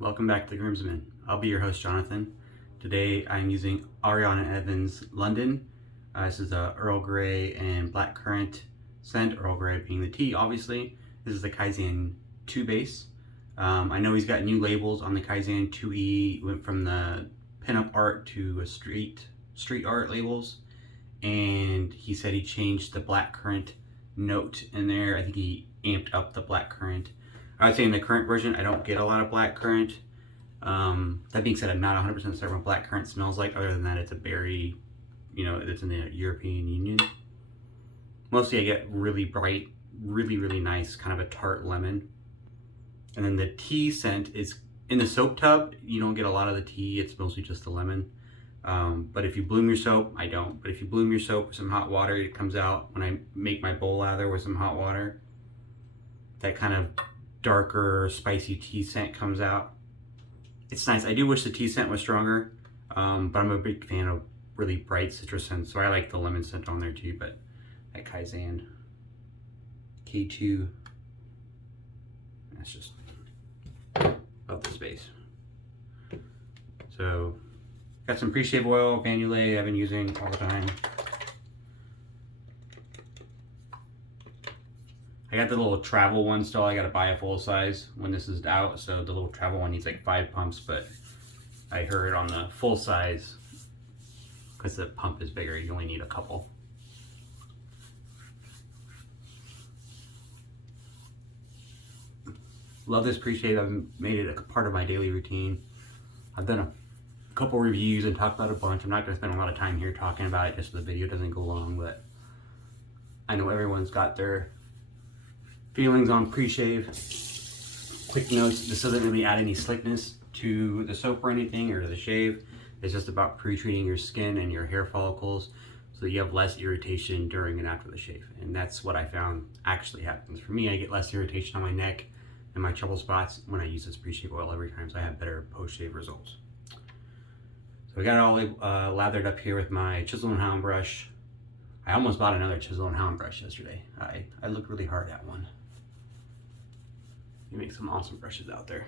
welcome back to the Groomsman. I'll be your host, Jonathan. Today I'm using Ariana Evans London. This is a Earl Grey and Blackcurrant scent, Earl Grey being the tea, obviously. This is the Kaizen 2 base. I know he's got new labels on the Kaizen 2E, went from the pinup art to a street art labels, and he said he changed the blackcurrant note in there. I think he amped up the blackcurrant. I would say in the current version, I don't get a lot of blackcurrant. That being said, I'm not 100% certain what blackcurrant smells like. Other than that, it's a berry, it's in the European Union. Mostly I get really bright, really nice, kind of a tart lemon. And then the tea scent is, in the soap tub, you don't get a lot of the tea. It's mostly just the lemon. But if you bloom your soap, I don't. But if you bloom your soap with some hot water, it comes out when I make my bowl lather with some hot water. That kind of darker, spicy tea scent comes out. It's nice. I do wish the tea scent was stronger, but I'm a big fan of really bright citrus scents, so I like the lemon scent on there too. But that Kaizen K2, that's just love this base. So got some Preshave oil, Yulah I've been using all the time. I got the little travel one still. I gotta buy a full size when this is out. So the little travel one needs like 5 pumps, but I heard on the full size, because the pump is bigger, you only need a couple. Love this Preshave. I've made it a part of my daily routine. I've done a couple reviews and talked about a bunch. I'm not gonna spend a lot of time here talking about it just so the video doesn't go long, but I know everyone's got their feelings on Preshave. Quick notes, this doesn't really add any slickness to the soap or anything, or to the shave. It's just about pre-treating your skin and your hair follicles so that you have less irritation during and after the shave. And that's what I found actually happens. For me, I get less irritation on my neck and my trouble spots when I use this Preshave oil every time, so I have better post-shave results. So we got it all lathered up here with my Chisel and Hound brush. I almost bought another Chisel and Hound brush yesterday. I looked really hard at one. You make some awesome brushes out there.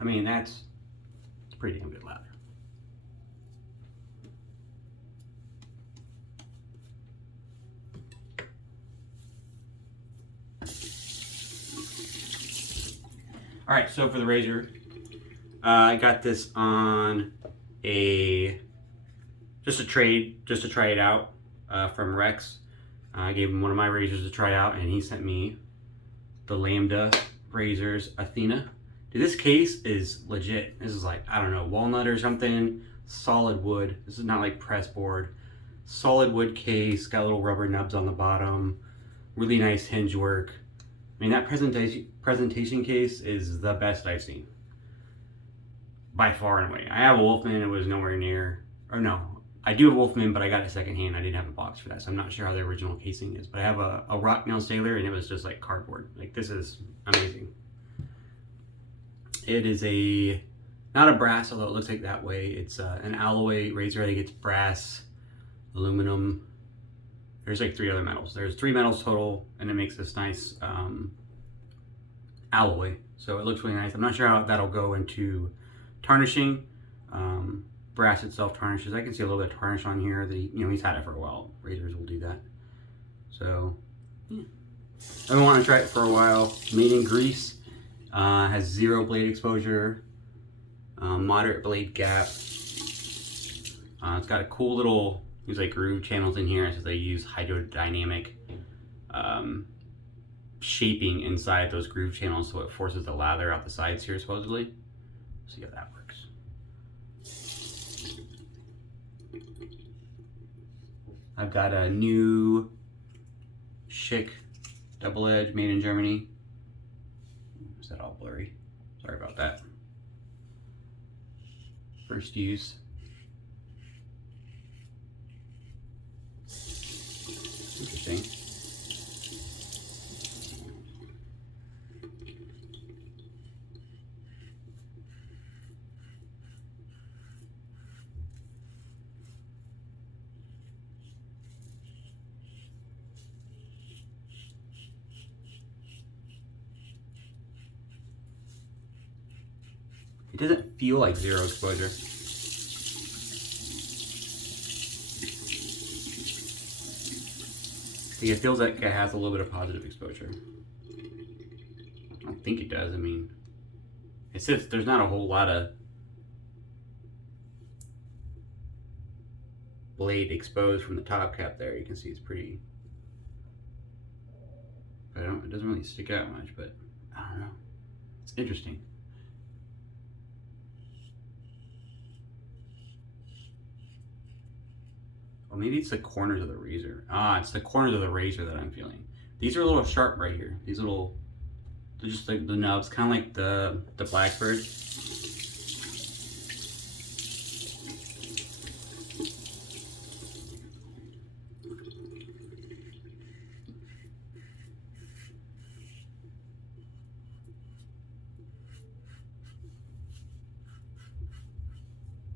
I mean, that's pretty damn good lather. All right, so for the razor, I got this on just to try it out from Rex. I gave him one of my razors to try out, and he sent me the Lambda razors Athena. Dude, this case is legit. This is like, I don't know, walnut or something, solid wood. This is not like press board. Solid wood case, got little rubber nubs on the bottom, really nice hinge work. I mean, that presentation case is the best I've seen. By far and away. I have a Wolfman, it was nowhere near, or no, I do have a Wolfman, but I got it secondhand. I didn't have a box for that, so I'm not sure how the original casing is. But I have a Rocknail Sailor, and it was just like cardboard. Like, this is amazing. It is not a brass, although it looks like that way. It's an alloy razor. I think it's brass, aluminum. There's like 3 other metals. There's 3 metals total, and it makes this nice alloy. So it looks really nice. I'm not sure how that'll go into tarnishing. Brass itself tarnishes. I can see a little bit of tarnish on here. He's had it for a while. Razors will do that. So, yeah. I've been wanting to try it for a while. Made in Greece. Has 0 blade exposure, moderate blade gap. It's got a cool little, there's like groove channels in here, so they use hydrodynamic shaping inside those groove channels, so it forces the lather out the sides here supposedly. See how that works. I've got a new Schick double edge made in Germany. Is that all blurry? Sorry about that. First use. Interesting. It doesn't feel like zero exposure. It feels like it has a little bit of positive exposure. I don't think it does. I mean, it says there's not a whole lot of blade exposed from the top cap there. You can see it's pretty, but it doesn't really stick out much, but I don't know. It's interesting. Well, maybe it's the corners of the razor. Ah, it's the corners of the razor that I'm feeling. These are a little sharp right here. These little, they're just like the nubs, kind of like the Blackbird.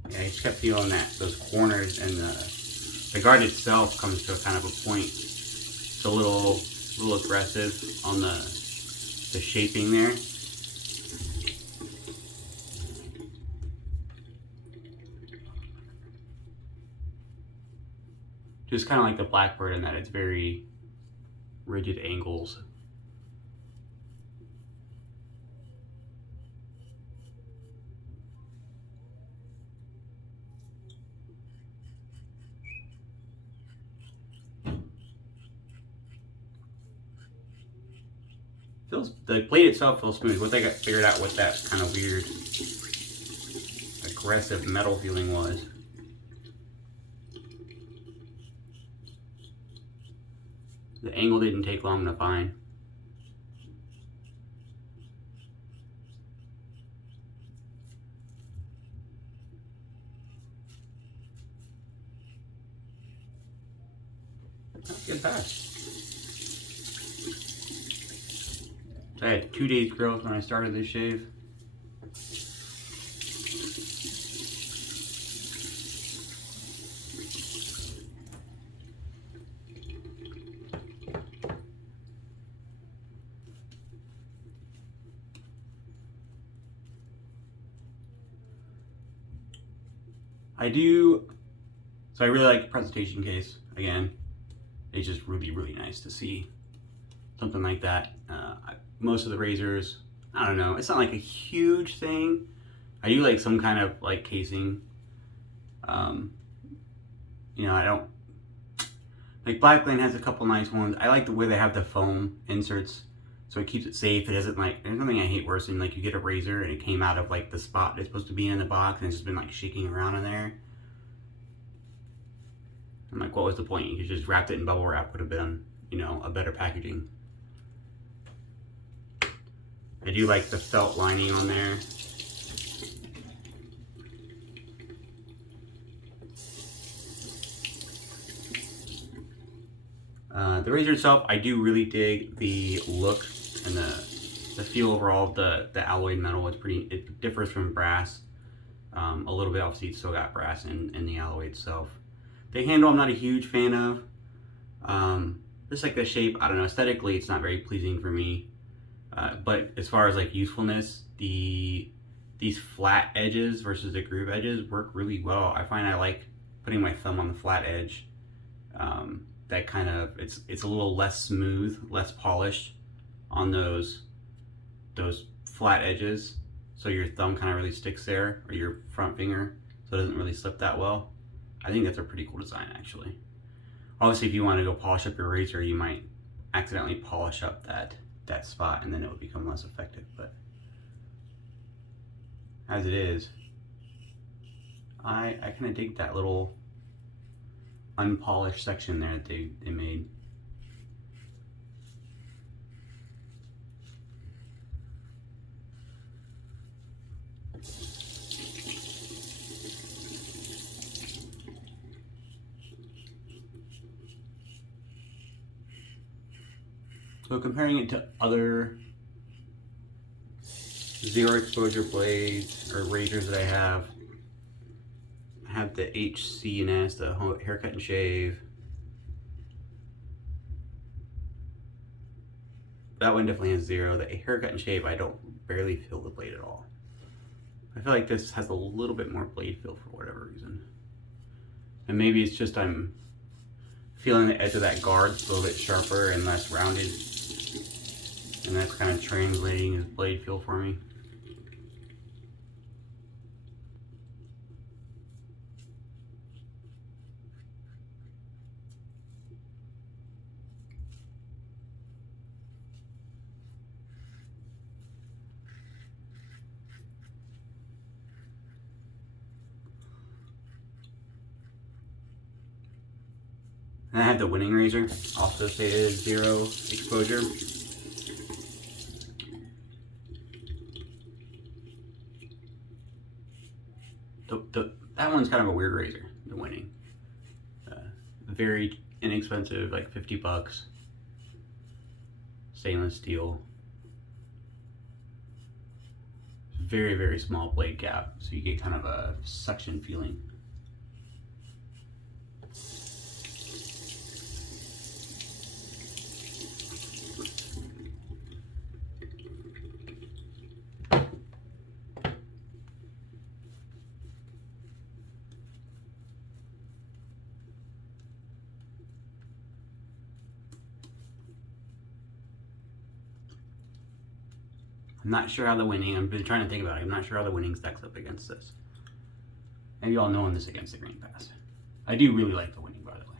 Yeah, I just kept feeling that, those corners, and the guard itself comes to a kind of a point. It's a little aggressive on the shaping there. Just kind of like the Blackbird in that it's very rigid angles. The blade itself feels smooth. Once I got figured out what that kind of weird aggressive metal feeling was. The angle didn't take long to find. That's a good pass. So I had 2 days growth when I started this shave. So I really like the presentation case. Again, it's just really, really nice to see something like that. Most of the razors, I don't know, it's not like a huge thing. I do like some kind of like casing. You know, I don't, like Blackland has a couple nice ones. I like the way they have the foam inserts, so it keeps it safe. It doesn't like, there's nothing I hate worse than like you get a razor and it came out of like the spot it's supposed to be in the box and it's just been like shaking around in there. I'm like, what was the point? You could just wrapped it in bubble wrap, would have been, you know, a better packaging. I do like the felt lining on there. The razor itself, I do really dig the look and the feel overall of the alloyed metal. It's pretty, it differs from brass a little bit. Obviously, it's still got brass in the alloy itself. The handle, I'm not a huge fan of. Just like the shape, I don't know, aesthetically, it's not very pleasing for me. But as far as like usefulness, these flat edges versus the groove edges work really well. I find I like putting my thumb on the flat edge. That kind of, it's a little less smooth, less polished on those flat edges. So your thumb kind of really sticks there, or your front finger, so it doesn't really slip that well. I think that's a pretty cool design, actually. Obviously, if you want to go polish up your razor, you might accidentally polish up that spot, and then it would become less effective. But as it is, I kind of dig that little unpolished section there that they made. So comparing it to other zero exposure blades or razors that I have the HC&S, the haircut and shave. That one definitely has zero. The haircut and shave, I don't barely feel the blade at all. I feel like this has a little bit more blade feel for whatever reason. And maybe it's just I'm feeling the edge of that guard a little bit sharper and less rounded. And that's kind of translating as blade feel for me. And I have the winning razor, also stated as zero exposure. That one's kind of a weird razor, the winning. Very inexpensive, like 50 bucks. Stainless steel. Very, very small blade gap, so you get kind of a suction feeling. I'm not sure how the winning, I've been trying to think about it, I'm not sure how the winning stacks up against this. Maybe I'll know on this against the Green Pass. I do really like the winning, by the way.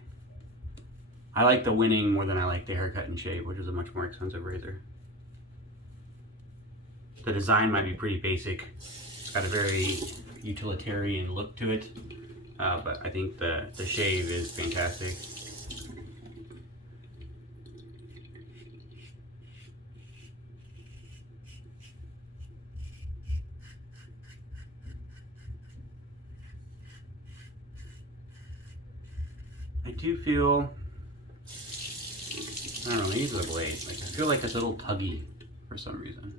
I like the winning more than I like the haircut and shave, which is a much more expensive razor. The design might be pretty basic. It's got a very utilitarian look to it, but I think the shave is fantastic. I do feel, I don't know, maybe the blade. Like I feel like it's a little tuggy for some reason.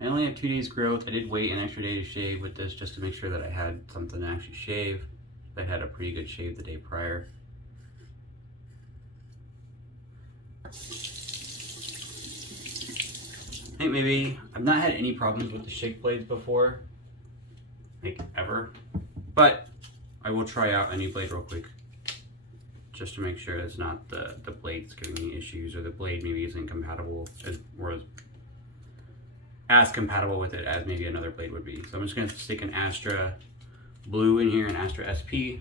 I only have 2 days growth. I did wait an extra day to shave with this just to make sure that I had something to actually shave. I had a pretty good shave the day prior. I think maybe, I've not had any problems with the shake blades before, like ever, but I will try out a new blade real quick just to make sure it's not the blade that's giving me issues, or the blade maybe isn't compatible as compatible with it as maybe another blade would be. So I'm just going to stick an Astra Blue in here, an Astra SP.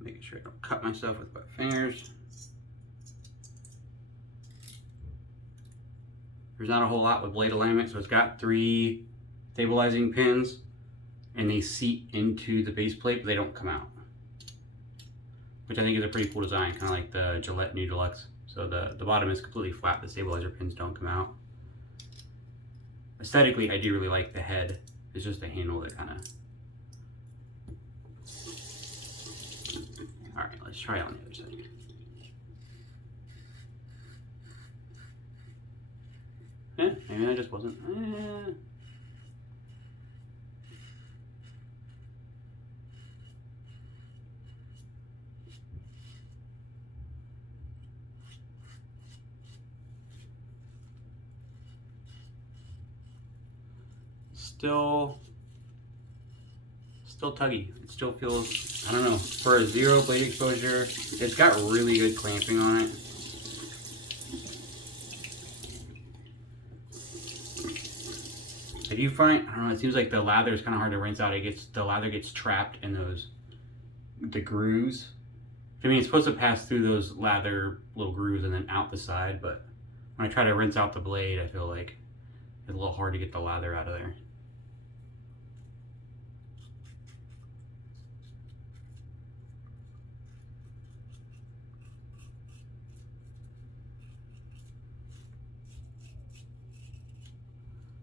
Making sure I don't cut myself with wet fingers. There's not a whole lot with blade alignment, so it's got 3 stabilizing pins, and they seat into the base plate, but they don't come out, which I think is a pretty cool design, kind of like the Gillette New Deluxe. So the bottom is completely flat, the stabilizer pins don't come out. Aesthetically, I do really like the head. It's just the handle that kind of... Alright, let's try it on the other side. Maybe that just wasn't. Still tuggy. It still feels, I don't know, for a zero blade exposure, it's got really good clamping on it. I do find, I don't know, it seems like the lather is kind of hard to rinse out. The lather gets trapped in the grooves. I mean, it's supposed to pass through those lather little grooves and then out the side, but when I try to rinse out the blade, I feel like it's a little hard to get the lather out of there.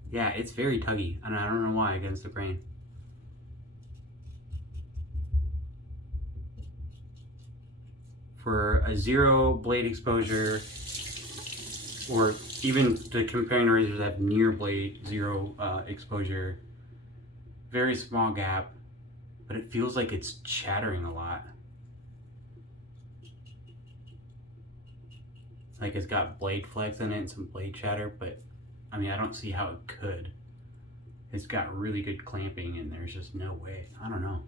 Yeah, it's very tuggy, and I don't know why against the grain. For a 0 blade exposure, or even to comparing razors that have near blade 0 exposure, very small gap, but it feels like it's chattering a lot. Like it's got blade flex in it and some blade chatter, but I mean, I don't see how it could. It's got really good clamping and there's just no way. I don't know.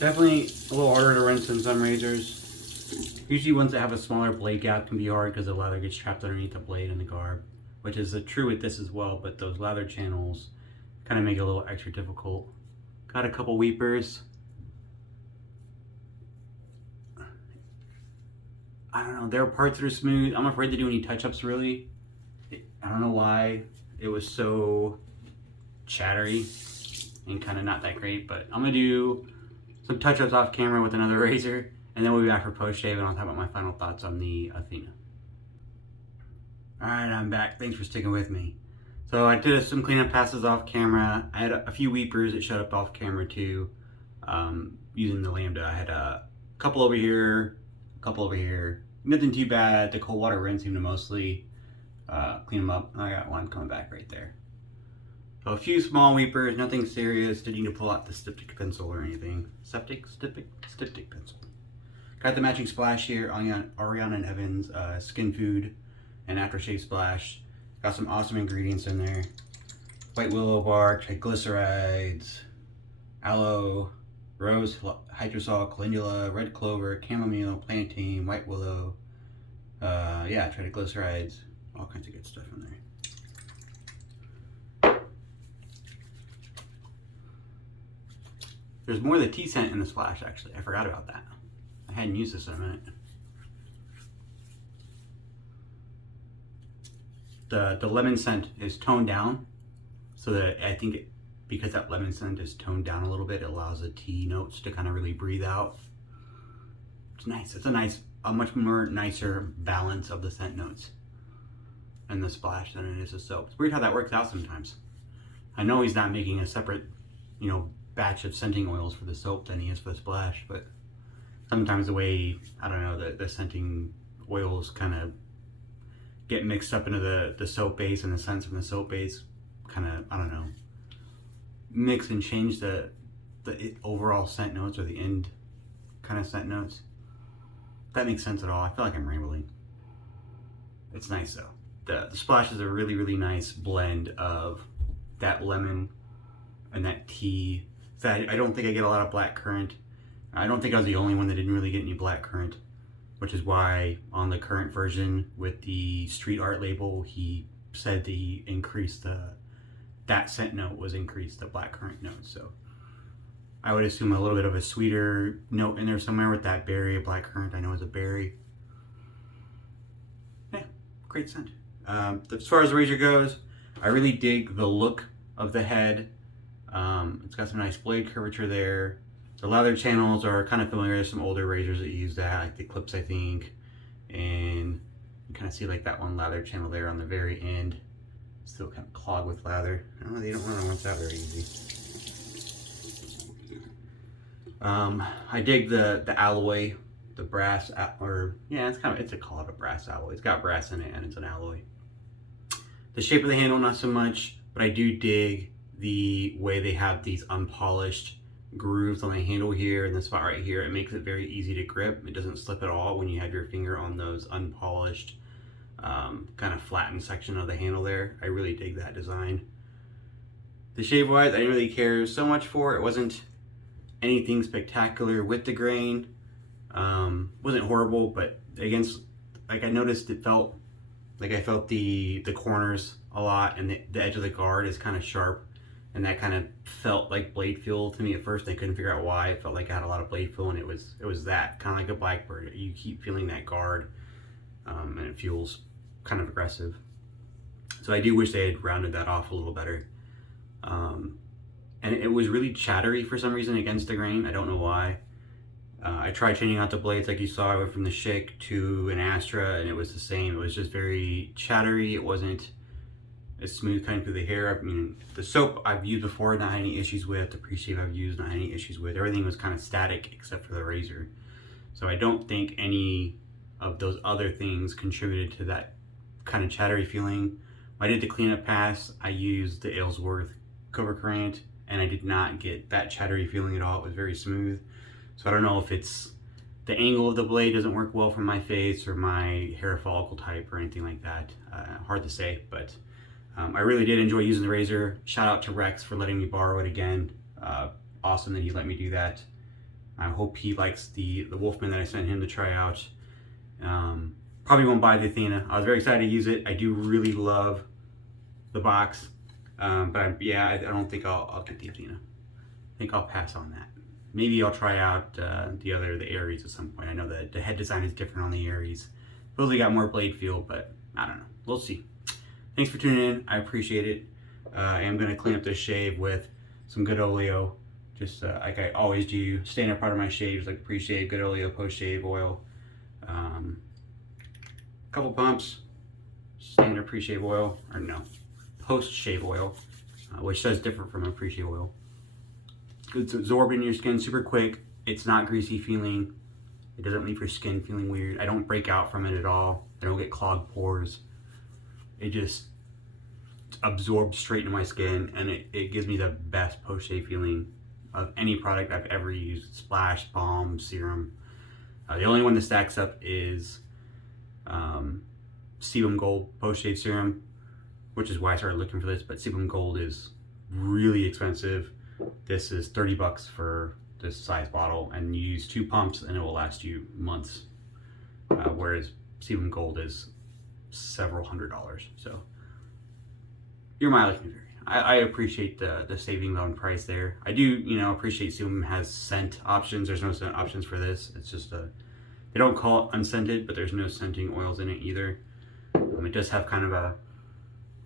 Definitely a little harder to rinse than some razors. Usually ones that have a smaller blade gap can be hard because the lather gets trapped underneath the blade and the garb, which is true with this as well, but those lather channels kind of make it a little extra difficult. Got a couple weepers. I don't know, there are parts that are smooth. I'm afraid to do any touch-ups really. I don't know why it was so chattery and kind of not that great, but I'm gonna do some touch-ups off camera with another razor, and then we'll be back for post-shave and I'll talk about my final thoughts on the Athena. Alright, I'm back. Thanks for sticking with me. So I did some cleanup passes off camera. I had a few weepers that showed up off camera too, using the Lambda. I had a couple over here, a couple over here. Nothing too bad. The cold water rinse seemed to mostly clean them up. I got one coming back right there. So a few small weepers, nothing serious. Didn't need to pull out the styptic pencil or anything. Styptic pencil. Got the matching splash here, Ariana Evans Skin Food and Aftershave Splash. Got some awesome ingredients in there. White willow bark, triglycerides, aloe, rose hydrosol, calendula, red clover, chamomile, plantain, white willow. Yeah, triglycerides, all kinds of good stuff in there. There's more of the tea scent in the splash, actually. I forgot about that. I hadn't used this in a minute. The lemon scent is toned down, so that I think because that lemon scent is toned down a little bit, it allows the tea notes to kind of really breathe out. It's nice. It's a much more nicer balance of the scent notes in the splash than it is the soap. It's weird how that works out sometimes. I know he's not making a separate, batch of scenting oils for the soap than he is for the splash, but sometimes the way, I don't know, the scenting oils kind of get mixed up into the soap base, and the scents from the soap base kind of, I don't know, mix and change the overall scent notes, or the end kind of scent notes. If that makes sense at all. I feel like I'm rambling. It's nice though. The splash is a really, really nice blend of that lemon and that tea. I don't think I get a lot of black currant. I don't think I was the only one that didn't really get any black currant, which is why on the current version with the street art label, he said that he increased that scent note was increased, the black currant note. So I would assume a little bit of a sweeter note in there somewhere with that berry. Black currant I know is a berry. Yeah, great scent. As far as the razor goes, I really dig the look of the head. It's got some nice blade curvature there. The lather channels are kind of familiar. There's some older razors that use that, like the Clips, I think. And you kind of see like that one lather channel there on the very end. Still kind of clogged with lather. Oh, they don't run once out very easy. I dig the alloy, the brass, or yeah, it's called a brass alloy. It's got brass in it and it's an alloy. The shape of the handle, not so much, but I do dig the way they have these unpolished grooves on the handle here and the spot right here. It makes it very easy to grip. It doesn't slip at all when you have your finger on those unpolished, kind of flattened section of the handle there. I really dig that design. The shave wise, I didn't really care so much for. It wasn't anything spectacular with the grain. Wasn't horrible, but against, like I noticed it felt Like I felt the corners a lot, and the edge of the guard is kind of sharp, and that kind of felt like blade feel to me at first. I couldn't figure out why. It felt like I had a lot of blade feel, and it was that kind of like a Blackbird. You keep feeling that guard, and it feels kind of aggressive. So I do wish they had rounded that off a little better. And it was really chattery for some reason against the grain. I don't know why. I tried changing out the blades like you saw. I went from the Shake to an Astra, and it was the same. It was just very chattery. It wasn't as smooth cutting through the hair. I mean, the soap I've used before, not had any issues with. The Preshave I've used, not had any issues with. Everything was kind of static except for the razor. So I don't think any of those other things contributed to that kind of chattery feeling. When I did the cleanup pass, I used the Aylesworth cover current, and I did not get that chattery feeling at all. It was very smooth. So I don't know if it's the angle of the blade doesn't work well for my face or my hair follicle type or anything like that. Hard to say, but I really did enjoy using the razor. Shout out to Rex for letting me borrow it again. Awesome that he let me do that. I hope he likes the Wolfman that I sent him to try out. Probably won't buy the Athena. I was very excited to use it. I do really love the box, but I don't think I'll get the Athena. I think I'll pass on that. Maybe I'll try out the Aries at some point. I know that the head design is different on the Aries. Supposedly got more blade feel, but I don't know. We'll see. Thanks for tuning in. I appreciate it. I am going to clean up this shave with some good Oleo. Just like I always do. Standard part of my shaves, like pre-shave, good Oleo, post-shave oil. Couple pumps, standard pre-shave oil, or no, post-shave oil, which does differ from a pre-shave oil. It's absorbing your skin super quick. It's not greasy feeling. It doesn't leave your skin feeling weird. I don't break out from it at all. I don't get clogged pores. It just absorbs straight into my skin, and it gives me the best post-shave feeling of any product I've ever used. Splash, balm, serum. The only one that stacks up is Sebum Gold post-shave serum, which is why I started looking for this, but Sebum Gold is really expensive. This is 30 bucks for this size bottle, and you use 2 pumps and it will last you months, whereas Sebum Gold is several $100s. So your mileage may vary. I appreciate the savings on price there. I do, appreciate Sebum has scent options. There's no scent options for this. It's just they don't call it unscented, but there's no scenting oils in it either. It does have kind of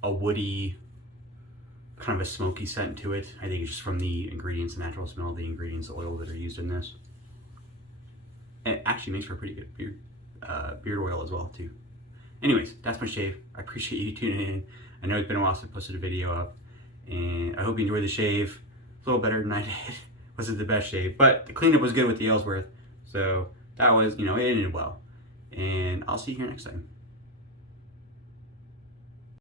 a woody, kind of a smoky scent to it. I think it's just from the ingredients, the natural smell of the ingredients, the oil that are used in this. It actually makes for a pretty good beard oil as well too. Anyways, that's my shave. I appreciate you tuning in. I know it's been a while since I posted a video up, and I hope you enjoyed the shave. It's a little better than I did. Wasn't the best shave, but the cleanup was good with the Aylesworth. So that was, it ended well. And I'll see you here next time.